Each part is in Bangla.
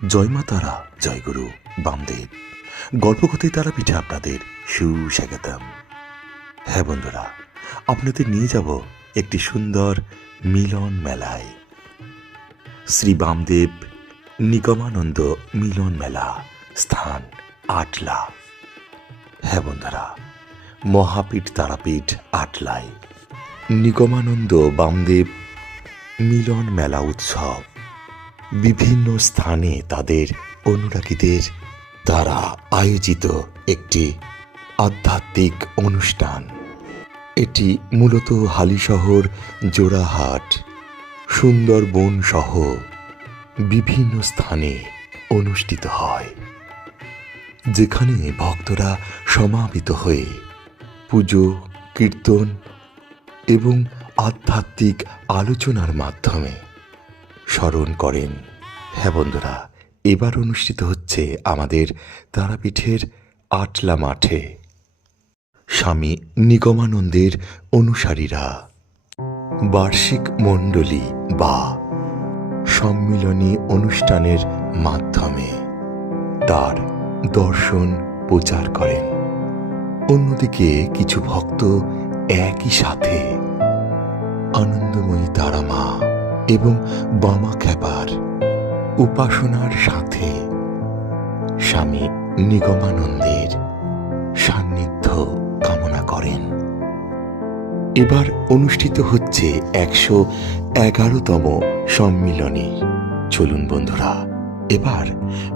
জয় মা তারা, জয় গুরু বামদেব। গল্পকথায় তারাপীঠে আপনাদের সুস্বাগতম। হ্যাঁ বন্ধুরা, আপনাদের নিয়ে যাব একটি সুন্দর মিলন মেলায়। শ্রী বামদেব নিগমানন্দ মিলন মেলা, স্থান আটলা। হ্যাঁ বন্ধুরা, মহাপীঠ তারাপীঠ আটলায় নিগমানন্দ বামদেব মিলন মেলা উৎসব। বিভিন্ন স্থানে তাদের অনুরাগীদের দ্বারা আয়োজিত একটি আধ্যাত্মিক অনুষ্ঠান। এটি মূলত হালিশহর, জোড়াহাট, সুন্দরবন সহ বিভিন্ন স্থানে অনুষ্ঠিত হয়, যেখানে ভক্তরা সমাবেত হয়ে পুজো, কীর্তন এবং আধ্যাত্মিক আলোচনার মাধ্যমে স্মরণ করেন। হ্যাঁ বন্ধুরা, এবার অনুষ্ঠিত হচ্ছে আমাদের তারাপীঠের আটলা মাঠে। স্বামী নিগমানন্দের অনুসারীরা বার্ষিক মণ্ডলী বা সম্মিলনী অনুষ্ঠানের মাধ্যমে তার দর্শন প্রচার করেন। অন্যদিকে কিছু ভক্ত একই সাথে আনন্দময়ী তারা মা এবং বামা খ্যাপার উপাসনার সাথে স্বামী নিগমানন্দের সান্নিধ্য কামনা করেন। এবার অনুষ্ঠিত হচ্ছে 111তম সম্মিলনী। চলুন বন্ধুরা, এবার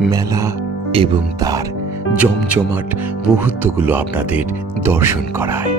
মেলা এবং তার জমজমাট মুহূর্তগুলো আপনাদের দর্শন করায়।